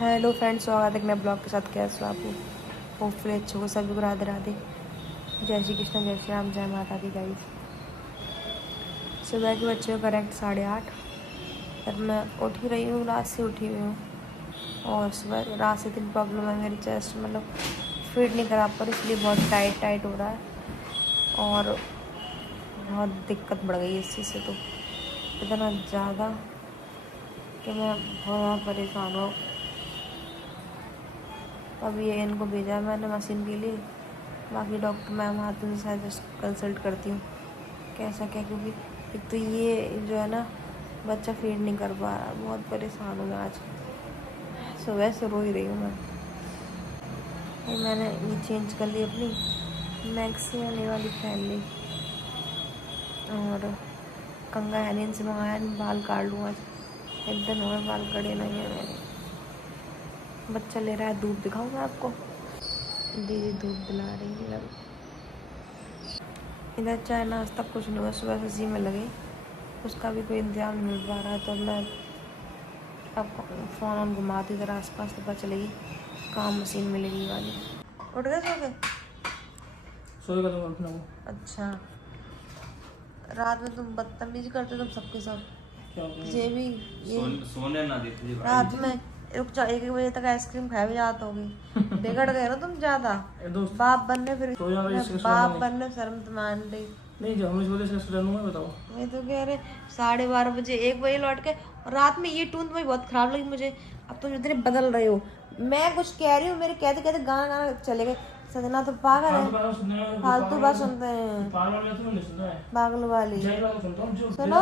Hello friends, स्वागत है मैं ब्लॉग के साथ। कैसे हो आप? होपफुली अच्छे हो सभी को। राधे राधे, जय श्री कृष्ण, जय श्री राम, जय माता दी। गाइस सुबह के बच्चे हो करेक्ट 8:30 पर मैं उठ ही रही हूँ, रात से उठी हुई हूँ। और सुबह रात से इतनी प्रॉब्लम है, मेरी चेस्ट मतलब फिट नहीं करा पर इसलिए बहुत टाइट हो रहा है और बहुत दिक्कत बढ़ गई इस चीज़ से। तो इतना ज़्यादा कि मैं बहुत परेशान हूँ। अब ये इनको भेजा है मैंने मशीन के लिए। बाकी डॉक्टर मैम आते हैं शायद कंसल्ट करती हूँ कैसा क्या, क्योंकि एक तो ये जो है ना बच्चा फीड नहीं कर पा रहा। बहुत परेशान हूँ मैं आज, सुबह से रो ही रही हूँ मैं। मैंने ये चेंज कर ली अपनी मैक्सी आने वाली फैन ली और कंगा हैनिन से मंगाया। बाल काट लूँ आज, एक दिन हो गए बाल कड़े नहीं है मेरे। बच्चा ले रहा है दूध, दिखाऊँ मैं आपको। दीदी दूध दिला रही है। इधर चाय नाश्ता कुछ नहीं हुआ, सुबह से इसी में लगे, उसका भी कोई इंतजाम नहीं मिल पा रहा है। तो मैं आपको फ़ोन ऑन घुमाती इधर आसपास तो पता चलेगी काम मशीन मिलेगी वाली। उठ गए सोएगा तुम? अच्छा, रात में तुम बदतमीजी करते तुम सबके सब। ये भी ये सोने ना देती रात में। रुक जा, 1 बजे तक आइसक्रीम खाए भी जात होगी। बिगड़ गए ना तुम ज्यादा। बाप बनने फिर बाप बनने शर्म तो मान रही नहीं। जो हम इस वजह से मैं बताओ, मैं तो कह रहे 12:30 बजे 1 बजे लौट के। और रात में ये टून तुम्हें बहुत खराब लगी मुझे। अब तुम इतने बदल रहे हो, मैं कुछ कह रही हूँ, मेरे कहते कहते गाना चले गए। सजना तो पागल है, फालतू बात सुनते हैं, पागल वाली। सुनो,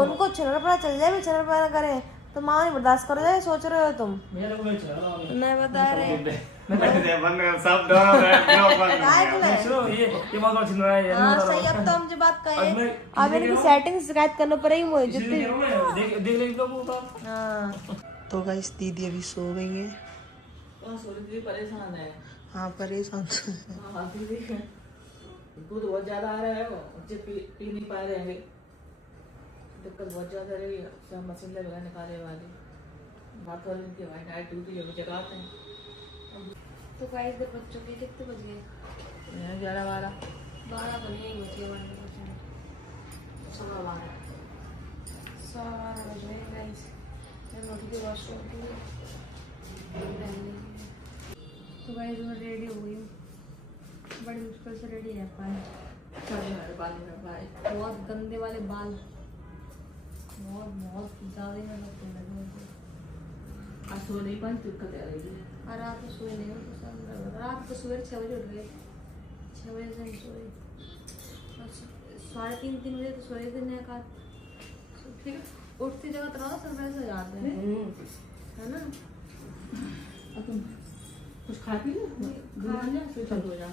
उनको चैनल पर चल जाए, चैनल पर करे तो माँ नहीं बर्दाश्त करो जाए। सोच रहे हो तुम? मैं बता रहे सही। अब तो मुझे बात कहे, अब इनकी सेटिंग शिकायत करना पड़ेगी मुझे जितनी। हाँ तो गाइस दीदी अभी सो गई है। परेशान है। हाँ परेशान। दूध बहुत ज्यादा आ रहा है, बच्चे पी नहीं पा रहे हैं, दिक्कत बहुत ज्यादा रही है। सब मशीन लगा निकाले वाली बात हो रही थी। भाई नाइट ड्यूटी जब जगाते हैं तो गाइस इधर बच्चों के कितने बज गए? 11-12 बज गए। 12:15 बज गए गाइस। मैं उठ के वॉशरूम के लिए तो गाइस मैं रेडी हो गई हूँ। बड़ी मुश्किल से रेडी रह पाए। बहुत गंदे वाले बाल, बहुत ज़्यादा ही मतलब लगे। आज सो नहीं पाई, दिक्कत आ रही है। और रात को सोए नहीं हो, रात को सुबह 6 बजे उठ गए। 6 बजे से नहीं सोए, 3:30 बजे तो सोए थे। नया फिर उठती जगह तरह सब से जाते हैं, है ना? तुम कुछ खा पी लो, फिर चल हो जा।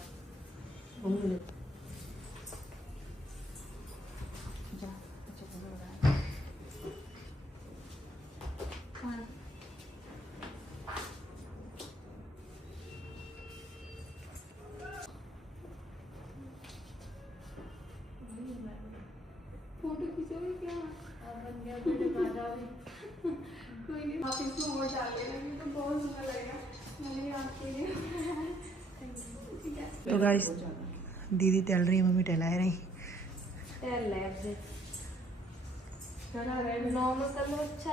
फोटो खींचोगे क्या? बन गया कोई नहीं, आप इसमें वोट डाल देना, तो बहुत सुंदर लगेगा। मैंने आपके लिए तो गाइस दीदी टहल रही है, मम्मी टहला रही। टहल लैब से नॉर्मल कर लो। अच्छा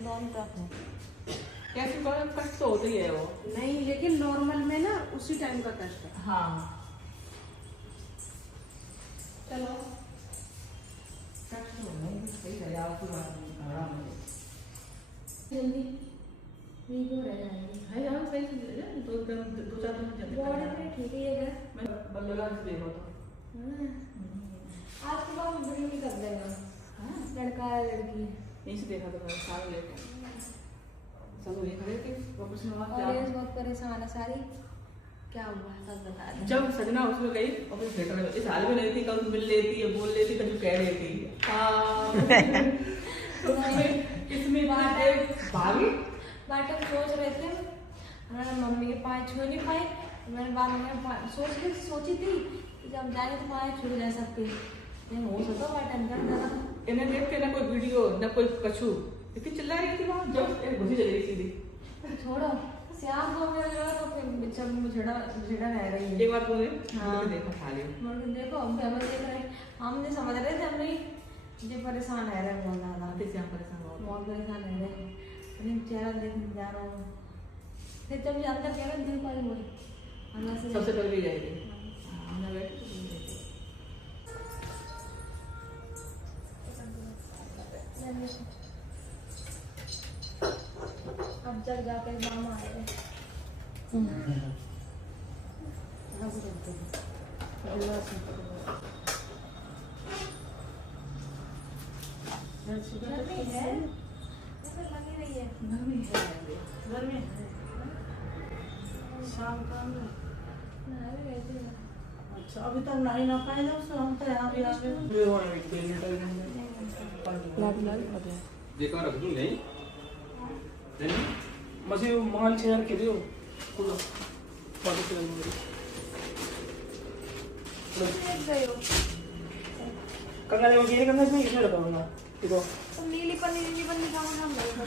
नॉर्मल का कैसे कष्ट तो होती है वो नहीं, लेकिन नॉर्मल में ना उसी टाइम का कष्ट है। हाँ चलो सही रहेगा, आपकी बात जल्दी वीडियो रह जाएगी। है यार सही से 2-4 दिन बॉडी पे ठीक है। ये मैं बल्ला से देखो तो आपके पास वीडियो भी कर देगा। हाँ लड़का है लड़की यहीं से देखा तो सारे लेके सब ये खड़े थे वापस में। ऑडियंस बहुत परेशान है सारी। क्या हुआ सब बता दे। जब सजना उसमें गई और फिर थिएटर में इस हाल में नहीं थी, कल मिल लेती है, बोल लेती, कभी कह लेती। इसमें बात है भाभी बात हम सोच रहे थे, हमारे मम्मी के पाँव छू नहीं पाए। मैंने बाद में सोची थी कि जब जाएंगे तो पाँव छू जा सकती, नहीं हो सकता बात अंदर। इन्हें देख के ना कोई वीडियो ना कोई कछू इतनी चिल्ला रही थी वहाँ, जब घुसी चली गई सीधी। छोड़ो श्याम को मेरे लगा तो फिर जब मुझेड़ा रह रही है। एक बात बोले हाँ देखो खा लियो देखो हम देख रहे हैं, हम नहीं समझ रहे थे, हम नहीं मुझे परेशान है रहे बहुत ज्यादा, बहुत परेशान है रहे, लेकिन चेहरा देखने जा रहा हूँ फिर जब अंदर कह रहे दिल पाई बोले सबसे पहले भी जाएगी। अब जग जाकर मामा आए शाम का अच्छा अभी तक नहीं ना पाए जब से हम तो यहाँ भी आ गए। देखो रख दूं नहीं मसी माल शेयर के दियो कुल पानी से कंगा ले ये कंगा इसमें किसने रखा देखो नीली पन्नी खाऊंगा।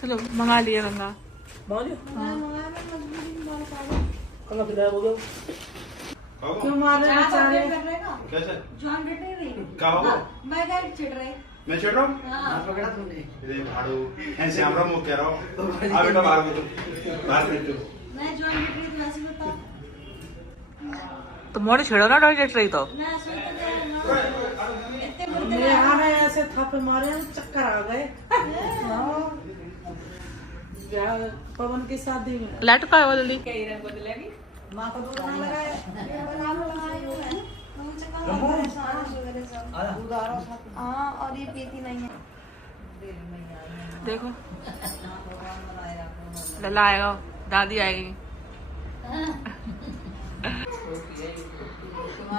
चलो मंगा लिया गंगा। कंगा फिर गायब हो गया। क्यों मार रहे बेचारे? कैसे? जॉन बेटे नहीं क्या होगा? मैं क्या छिड़ रही मैं चढ़ रहा हूँ? हाँ पकड़ा तूने इधर भाड़ू ऐसे हम रहा कह रहा हूँ आ बेटा बाहर बैठो बाहर बैठो मैं जॉन बेटे तो वैसे बता तो मोड़े छेड़ो ना डॉक्टर रही तो मैं सोच तो इतने मेरे यहाँ है ऐसे थापे मारे चक्कर आ गए। हाँ। पवन की शादी में लाइट का है जल्दी। माँ को दूध ना लगाए। हाँ और ये पीती नहीं है। देखो लला आएगा, दादी आएगी।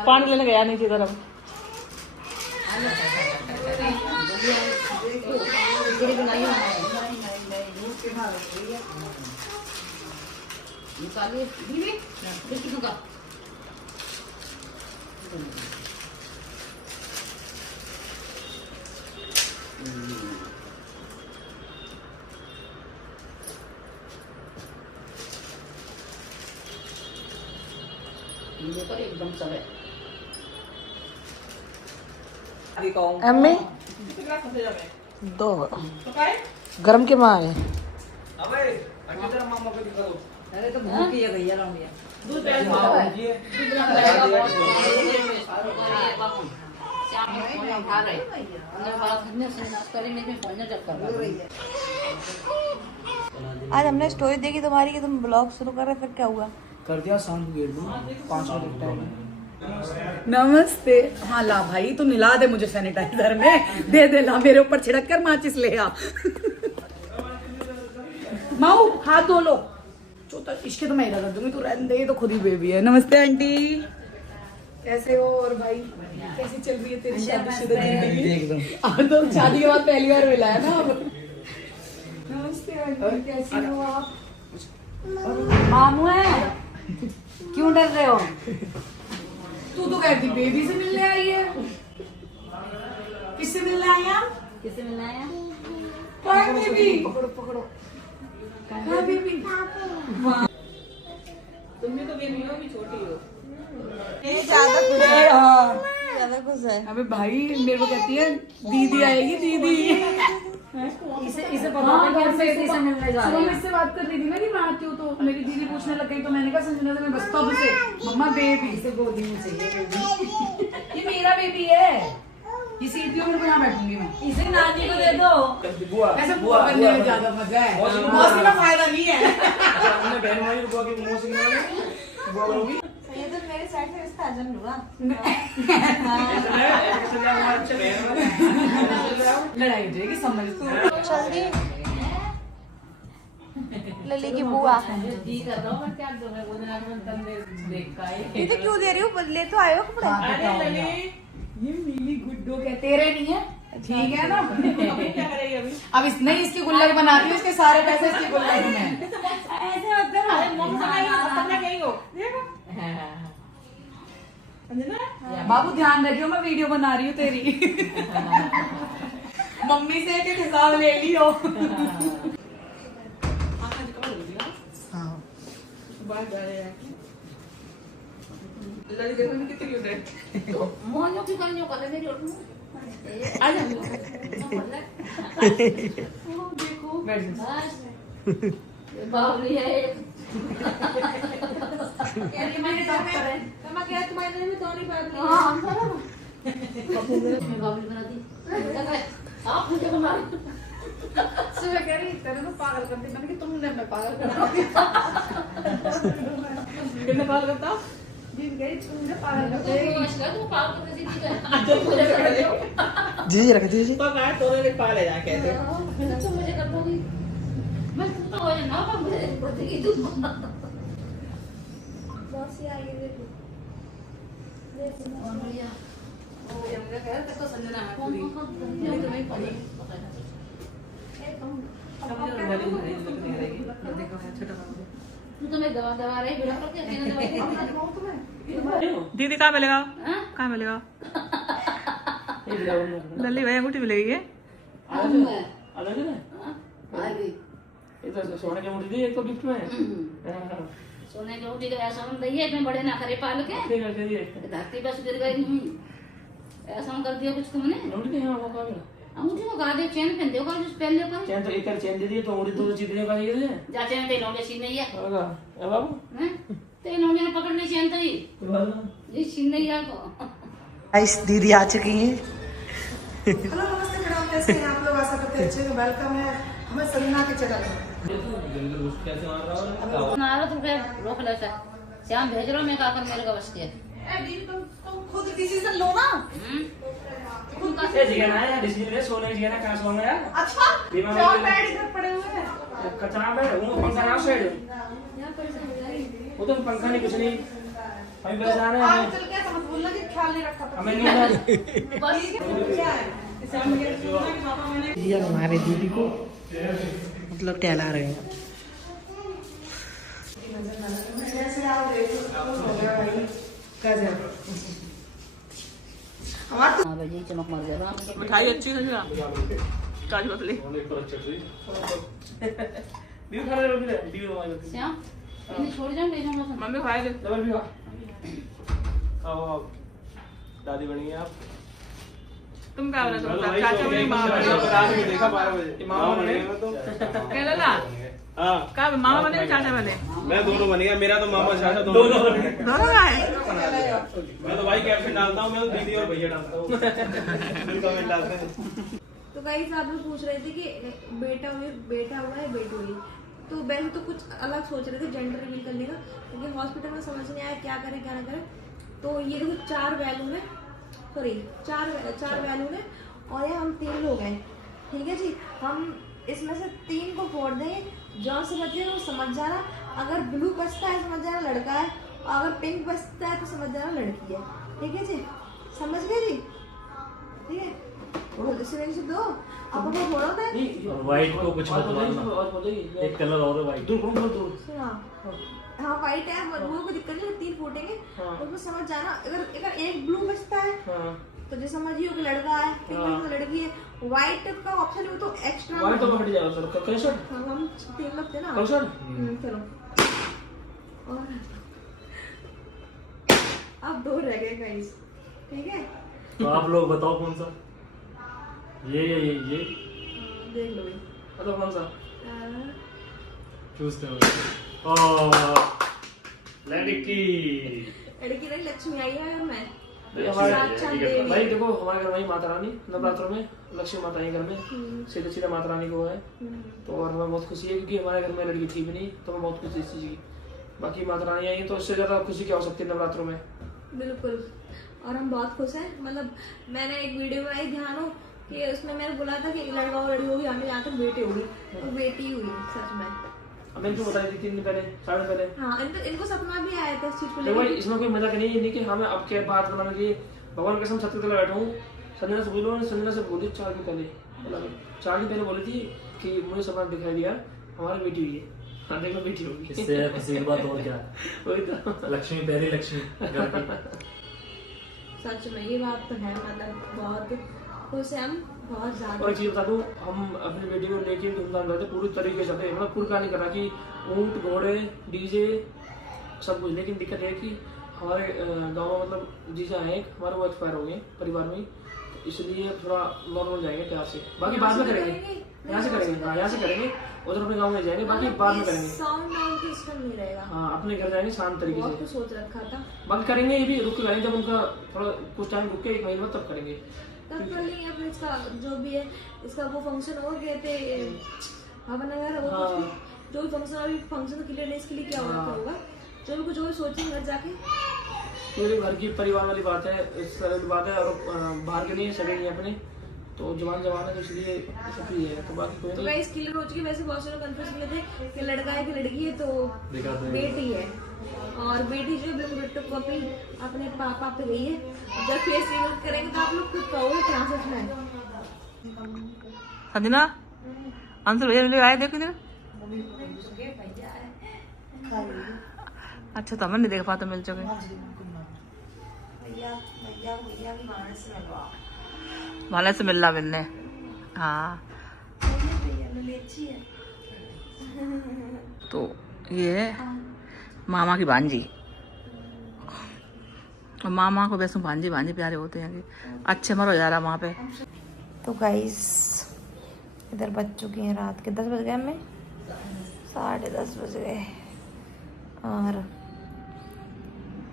पानी लेने गया नहीं थी तरफ। एकदम सब है अम्मी दो गरम के माँ है। अबे अंदर मामा को दिखा दो। अरे तो भूख ही है भैया रामिया। दूध प्याज माँ की है आज हमने स्टोरी देखी तुम्हारी कि तुम ब्लॉग शुरू कर रहे, फिर क्या हुआ? कर दिया शाम को गेट 5 बजे टाइम। नमस्ते। हाँ ला भाई तू मिला दे मुझे सैनिटाइजर में, दे ला मेरे ऊपर छिड़क कर माचिस ले आ। माऊ हाथ धो लो। चौथा इसके तो मैं इधर कर दूंगी, तू रहने दे, ये तो खुद ही बेबी है। नमस्ते आंटी, कैसे हो? और भाई कैसी चल रही है तेरी शादीशुदा जिंदगी? अब तो शादी के बाद पहली बार मिला है ना अब। नमस्ते आंटी, कैसी हो आप? मामू है, क्यों डर रहे हो? तू तो कहती बेबी से मिलने आई है। किससे मिलने आई आप? किससे मिलना है? कहाँ बेबी? पकड़ो पकड़ो। कहाँ बेबी? तुमने तो बेबी हो, अभी छोटी हो। ज्यादा खुश है, ज्यादा खुश है। अबे भाई मेरे को कहती है दीदी आएगी दीदी। इसे पता है कि हम बेबी से मिलने जा रहे हैं। इससे बात कर रही थी ना कि मैं आती हूँ, तो मेरी दीदी पूछने लग गई, तो मैंने कहा संजना से मैं बस तब से मम्मा बेबी से गोदी में चाहिए बेबी। ये मेरा बेबी है, ये सीधी उम्र में यहाँ बैठूंगी मैं। इसे नानी को दे दो। बुआ ऐसे बुआ बनने में ज्यादा मजा है, मौसी का फायदा नहीं है। हमने बहन भाई को बुआ की मौसी ने बुआ होगी। ये तो मेरे साइड से रिश्ता अजन हुआ। लड़ाई हो जाएगी, समझ तू। जल्दी लली की बुआ। ये तो क्यों दे रही हो? ले तो आयो कपड़े। ये मिली गुड्डो क्या तेरे नहीं है? ठीक है ना? क्या करेगी अभी? अब इस नहीं इसकी गुल्लक बना रही हूँ, इसके सारे पैसे इसकी गुल्लक में। ऐसे मत करो। बाबू ध्यान रखियो, मैं वीडियो बना रही हूँ तेरी। मम्मी से एक हिसाब ले लियो। हाँ लड़ी देखो ना कितनी क्यूट है। मोहन की कहानी को ले मेरी और आ जा देखो बावली है यार ये मैंने डॉक्टर है मैं क्या तुम्हारे में तो नहीं बात नहीं हां मैं बावली बना दी आप मुझे मार सुबह कह रही तेरे को पागल कर दी मैंने कि तुमने मैं पागल कर दी कितने पागल करता जीत गई तुमने पागल कर दी तू पागल कर दी जी रख दीजिए। तो मैं तोरे ने पाले जाके थे तुम मुझे कर दोगी मैं तुम तो हो ना पर मुझे पड़ेगी तू बस ये आगे देखो और भैया ओ यंगा कह तक तो संजना है पूरी नहीं तो नहीं पड़ी तू तो मैं दवा दवा रही बिना करके अकेले दवाई दीदी कहाँ मिलेगा? हां कहाँ मिलेगा? लल्ली भाई अंगूठी मिलेगी ये? अलग है आ गई ये तो सोने की मुट्ठी दी एक तो गिफ्ट में सोने की रोटी का ऐसा हम दही इतने बड़े ना करे पाल के ठीक है करिए धरती पर गिर गई नहीं ऐसा कर दिया कुछ तुमने मुट्ठी दे हां वो का अंगूठी को गा दे चेन पहन दो कर पहन ले कर चैन तो एक कर चैन दे दिए तो मुट्ठी दो चीजें का ये दे जा चेन दे लोगे सीन नहीं है होगा ए बाबू हैं ते लोगे ने पकड़ने चेन तो ही ये सीन नहीं है को गाइस दीदी आ चुकी हैं। हेलो नमस्ते मैडम, कैसे हैं आप लोग? आशा करते हैं अच्छे हैं। वेलकम है हमें सरीना के चैनल में। मारो तो फिर रोक ले सर श्याम भेज रहा मैं काकर मेरे का बस के तुम खुद डिसीजन लो ना। ये जगह ना है डिसीजन ले सोने की जगह ना कहां सोना यार अच्छा क्या बेड इधर पड़े हुए हैं? कचरा में वो पंखा ना साइड यहां पर से वो तो पंखा नहीं कुछ नहीं हम परेशान है आप चल के समझ बोलना कि ख्याल नहीं रखा था। हमें नहीं है बस क्या है इसे हम ये सुना कि पापा मैंने जी हमारे दीदी को मतलब टहला रहे हैं। जैसे आप देखो हो गया भाई गजब। हमारा हां भाई चमक मार जा रहा मिठाई अच्छी है ना? काजू कतली। भी खा रहे हो भी श्याम इन्हें छोड़ जाऊं ले जाऊंगा मम्मी खाएगी। डबल भी आओ आओ दादी बनी आप तुम क्या बना? तुम चाचा बने मामा बने? देखा 12 बजे मामा बने तो क्या लला? हाँ क्या मामा बने कि चाचा बने? मैं दोनों बन गया मेरा तो मामा चाचा दोनों दोनों का है। मैं तो भाई कैप्शन डालता हूँ मैं तो दीदी और भैया डालता हूँ कमेंट डालते हैं तो गाइस आप लोग पूछ रहे थे कि बेटा हुआ है बेटी हुई, तो वैसे तो कुछ अलग सोच रहे थे जेंडर रिवील करने का, क्योंकि हॉस्पिटल में समझ नहीं आया क्या करें क्या ना करें। तो ये देखो चार बैलून है और ये हम 3 लोग हैं, ठीक है जी। हम इसमें से 3 को फोड़ देंगे, जो से बचे वो समझ जाना। अगर ब्लू बचता है समझ जाना लड़का है, और अगर पिंक बचता है तो समझ जाना लड़की है, ठीक है जी। समझ गए जी? ठीक है सिरिंज से दो आपको को फोड़ा था। व्हाइट को कुछ मत मारना, एक कलर और है व्हाइट। दूर कौन दूर हाँ वाइट है, वो कोई दिक्कत नहीं, 3 फूटेंगे उसमें समझ जाना। अगर एक ब्लू बचता है तो जो समझिए कि लड़का है, पिंक में लड़की है। व्हाइट का ऑप्शन है वो तो एक्स्ट्रा व्हाइट तो हट जाओ सर कैसे हम 3 लोग थे ना। सर चलो और अब 2 रह गए गाइस, ठीक है। तो आप लोग बताओ कौन सा? ये देख लो भाई मतलब कौन सा चूज करो। ओ लड़की लड़की नहीं लक्ष्मी आई है मैं साक्षात देवी। भाई देखो हमारे घर में माता रानी नवरात्रों में लक्ष्मी माता है घर में सीधे सीधे माता रानी को है तो और हमें बहुत खुशी है क्योंकि हमारे घर में लड़की थी भी नहीं तो हमें बहुत खुशी इस चीज की। बाकी माता रानी आई है तो इससे ज्यादा खुशी क्या हो सकती है नवरात्रों में। बिल्कुल और हम बहुत खुश हैं। मतलब मैंने एक वीडियो बनाई ध्यान हो कि उसमें मैंने बोला था कि लड़का और लड़की होगी, हमें यहाँ तक बेटी होगी और बेटी हुई सच में। हमें क्यों बताई थी 3 दिन पहले 4 दिन पहले। हाँ इनको सपना भी आया था इस चीज को देखो लेकर। इसमें कोई मजाक नहीं है नहीं कि हमें अब के बात बनाने के लिए भगवान कसम सत्य तले बैठा हूँ। संजना से बोलो संजना से बोली 4 दिन पहले 4 दिन पहले बोली थी कि मुझे सपना दिखाई दिया हमारी बेटी हुई है। हाँ देखो बेटी होगी इससे खुशी की बात और क्या है? वही तो लक्ष्मी पहली लक्ष्मी घर की। सच में ये बात तो है, मतलब बहुत खुश है हम। बहुत ज्यादा। और एक चीज बता दूं, हम अपनी बेटी को लेके धूमधाम करते पूरी तरीके से, मतलब पूरी प्लानिंग करा कि ऊंट घोड़े डीजे सब कुछ। लेकिन दिक्कत है कि हमारे गाँव में मतलब जीजा है एक हमारे, वो एक्सपायर हो गए परिवार में, तो इसलिए थोड़ा नॉर्मल जाएंगे प्यार से, बाकी बाद में करेंगे। यहाँ से करेंगे, हाँ यहाँ से करेंगे, उधर अपने गाँव में जाएंगे, बाकी बाद में करेंगे। साउंड नाउंड की सिस्टम नहीं रहेगा। हाँ अपने घर जाएंगे शांत तरीके बहुत से, कुछ सोच रखा था। बाकी करेंगे ये भी रुक के करेंगे, जब उनका थोड़ा कुछ टाइम रुक के 1 महीने बाद तब करेंगे। तब कर लेंगे अपने इसका जो भी है, इसका वो फंक्शन हो गए थे हवन वगैरह, वो कुछ भी जो भी फंक्शन, अभी फंक्शन क्लियर है, इसके लिए क्या होगा जो भी कुछ सोचेंगे घर जाके। मेरे घर की परिवार वाली बात है, इस तरह की बात है, और बाहर के नहीं सगे नहीं अपने, तो जवान है तो इसलिए सब ही है, तो बाकी कोई तो नहीं। गाइस क्लियर हो चुकी है। वैसे बहुत सारे कंफ्यूज में थे कि लड़का है कि लड़की है, तो बेटी है, और बेटी जो है बिट्टू को अपनी अपने पापा पे गई है। और जब फेस रिवील करेंगे तो आप लोग खुद कहोगे क्या सच में संजना आंसर भैया मिले आए देखो इधर। अच्छा तो हमें नहीं देख पाते, मिल चुके वाले से मिलना मिलने। हाँ तो ये है मामा की भांजी, और मामा को वैसे भांजी भांजी प्यारे होते हैं, अच्छे मरो जा रहा वहाँ पे। तो गाइस इधर बज चुकी हैं रात के 10 बज गए, हमें 10:30 बज गए, और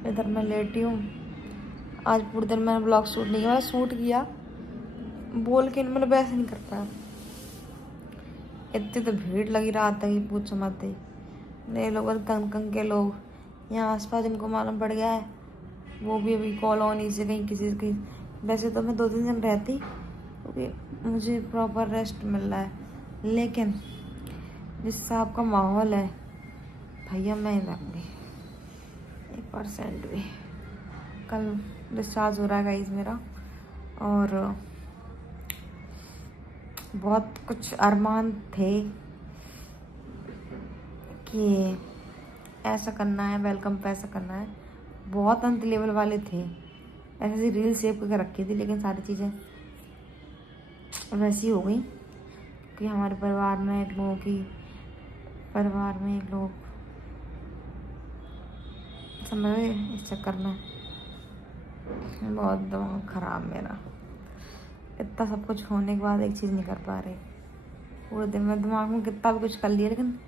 इधर मैं लेटी हूँ। आज पूरे दिन मैंने ब्लॉग शूट नहीं किया, शूट किया बोल के, मतलब वैसे नहीं कर पाया। इतनी तो भीड़ लगी रात तक, पूछो मत ही। नए लोग कंग के लोग यहाँ आसपास जिनको मालूम पड़ गया है, वो भी अभी कॉलोनी से कहीं किसी की। वैसे तो मैं 2-3 दिन रहती क्योंकि मुझे प्रॉपर रेस्ट मिल रहा है, लेकिन जिस हिसाब का माहौल है भैया मैं नहीं रहूँगी 1% भी। कल डिस्चार्ज हो रहा है गाइस मेरा, और बहुत कुछ अरमान थे कि ऐसा करना है, वेलकम पे ऐसा करना है, बहुत अंत लेवल वाले थे। ऐसे रील सेव करके रखी थी, लेकिन सारी चीज़ें वैसी हो गई कि हमारे परिवार में एक लोग समझ गए, इस चक्कर में बहुत दिमाग खराब मेरा। इतना सब कुछ होने के बाद एक चीज़ नहीं कर पा रही। पूरे दिन में दिमाग में कितना भी कुछ कर लिया, लेकिन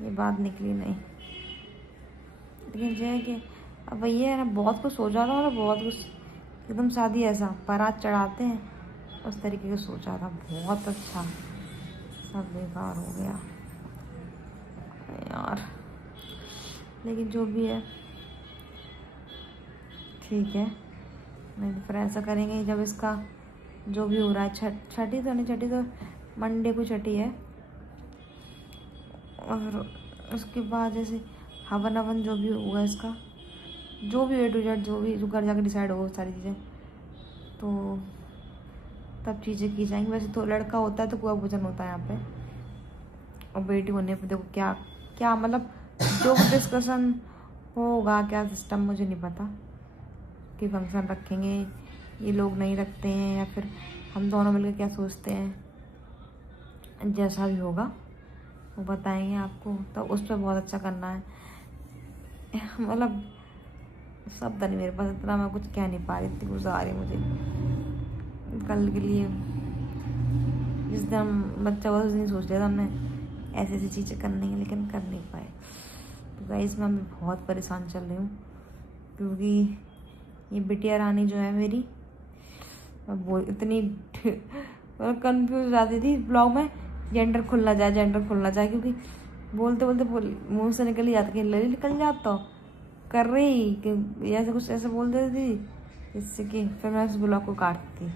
ये बात निकली नहीं। लेकिन जो है कि अब ये है ना, बहुत कुछ सोचा था, मतलब बहुत कुछ एकदम शादी ऐसा बारात चढ़ाते हैं उस तरीके का सोचा था, बहुत अच्छा, सब बेकार हो गया यार। लेकिन जो भी है ठीक है, नहीं तो फिर ऐसा करेंगे जब इसका जो भी हो रहा है, छठी तो नहीं, छठी तो मंडे को छठी है, और उसके बाद जैसे हवन जो भी होगा इसका, जो भी A to Z जो भी घर जाकर डिसाइड होगा सारी चीज़ें, तो तब चीज़ें की जाएंगी। वैसे तो लड़का होता है तो कुआ भोजन होता है यहाँ पे, और बेटी होने पे देखो क्या क्या मतलब जो डिस्कशन होगा, क्या सिस्टम मुझे नहीं पता कि फंक्शन रखेंगे ये लोग नहीं रखते हैं, या फिर हम दोनों मिलकर क्या सोचते हैं। जैसा भी होगा वो बताएंगे आपको, तो उस पर बहुत अच्छा करना है। मतलब शब्द नहीं मेरे पास, इतना मैं कुछ कह नहीं पा रही, इतनी गुस्सा आ रही मुझे कल के लिए। जिस दिन हम बच्चा हुआ उस दिन सोच लिया था हमने ऐसी ऐसी चीज़ें करनी है, लेकिन कर नहीं पाए। तो गाइस मैं भी बहुत परेशान चल रही हूँ, क्योंकि ये बिटिया रानी जो है मेरी, वो इतनी कंफ्यूज हो जाती थी ब्लॉग में, जेंडर खुलना जाए, क्योंकि बोलते मुंह से निकल ही जाता कि लड़ी निकल जाता कर रही कि ऐसे कुछ ऐसे बोल देती थी, जिससे कि फिर मैं उस ब्लॉग को काटती थी,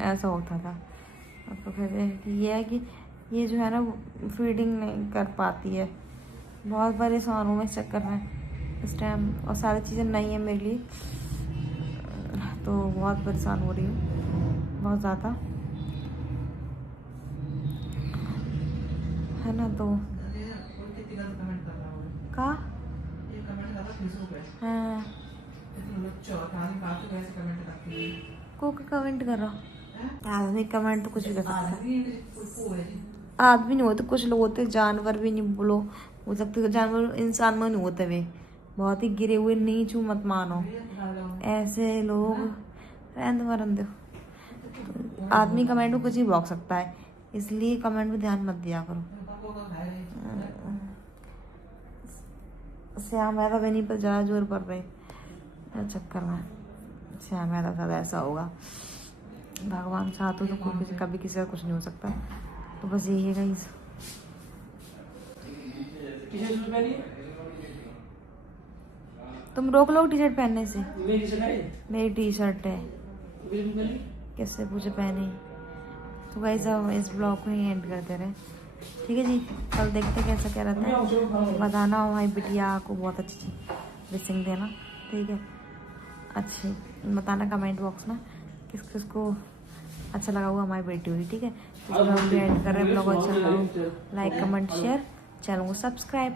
ऐसा होता था। अब तो फिर ये है कि ये जो है ना फीडिंग नहीं कर पाती है, बहुत परेशान हूँ मैं इस चक्कर में इस टाइम, और सारी चीज़ें नहीं है मेरे लिए, तो बहुत परेशान हो रही हूँ बहुत ज़्यादा, है ना। तो का हाँ को कमेंट कर रहा आदमी कमेंट तो कुछ भी कर सकता है। आदमी नहीं होते, कुछ लोग होते जानवर भी नहीं बोलो हो सकते, जानवर इंसान में नहीं होते वे, बहुत ही गिरे हुए नीच मत मानो ऐसे लोग, रहने दो। आदमी कमेंट में कुछ भी बोल सकता है, इसलिए कमेंट में ध्यान मत दिया करो। श्याम यादव इन्हीं पर ज़्यादा जोर पड़ रहे चक्कर में। श्याम यादव साथ ऐसा होगा, भगवान साथ हो तो कोई किसी कभी किसी का कुछ नहीं हो सकता। तो बस यही है गाइस। तुम रोक लो टी शर्ट पहनने से। मेरी टी शर्ट है, किससे पूछे पहनी। तो गाइस अब इस ब्लॉग को ही एंड करते रहे, ठीक है जी। कल देखते कैसा क्या रहता है, बताना हमारी बिटिया को बहुत अच्छी विशिंग देना, ठीक है। अच्छी बताना कमेंट बॉक्स में किस किस को अच्छा लगा हुआ हमारी बेटी हुई, ठीक है। तो ब्लॉग भी एंड कर रहे हैं। ब्लॉग अच्छा लगा लाइक कमेंट शेयर, चैनल को सब्सक्राइब।